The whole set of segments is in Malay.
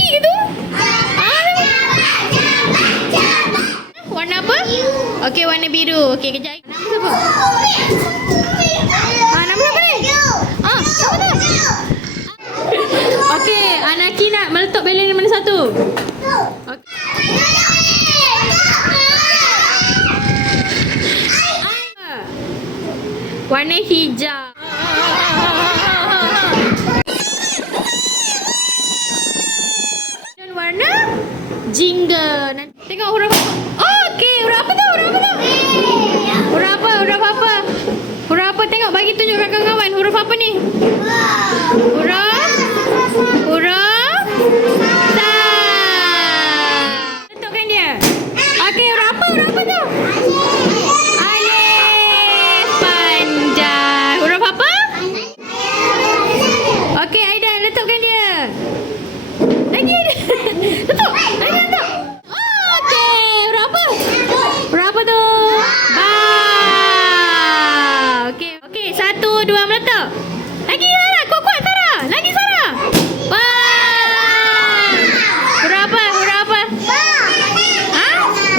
kaki gitu. Warna apa? Okey, warna biru. Okey, kejap. Nama siapa? Nama siapa ni? Siapa tu? Okey, Anaki nak meletup belen di mana satu? Warna hijau. Dan warna jingga. Tengok huruf apa? Okey, huruf apa tu? Huruf apa? Huruf apa? Tengok, bagi tunjuk kat kawan-kawan. Huruf apa ni? Huruf ta. Letakkan dia. Okey, huruf apa tu? Alif panjang. Huruf apa? Okey, Aidan, letakkan dia. Lagi ada. Letak. Aidan letak. Okey, huruf apa? Huruf apa tu? Ba. Okey, 1, 2 meletak. Lagi Sarah, kuat-kuat Sarah. Lagi Sarah. Ba. Huruf apa?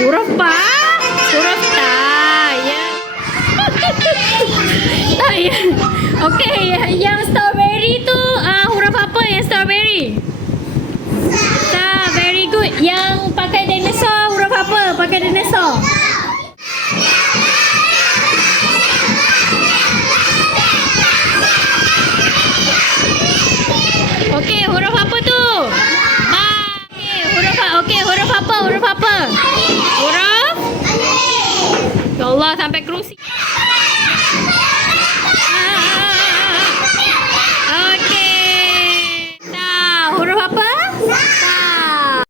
Huruf ba? Huruf ta. Ya. Ya. Okey, yang strawberry tu huruf apa yang strawberry? Ta, very good. Yang pakai dinosaur huruf apa? Pakai dinosaur. Okey, huruf apa tu? Ba. Huruf apa? Huruf? Ya Allah, sampai kerusi.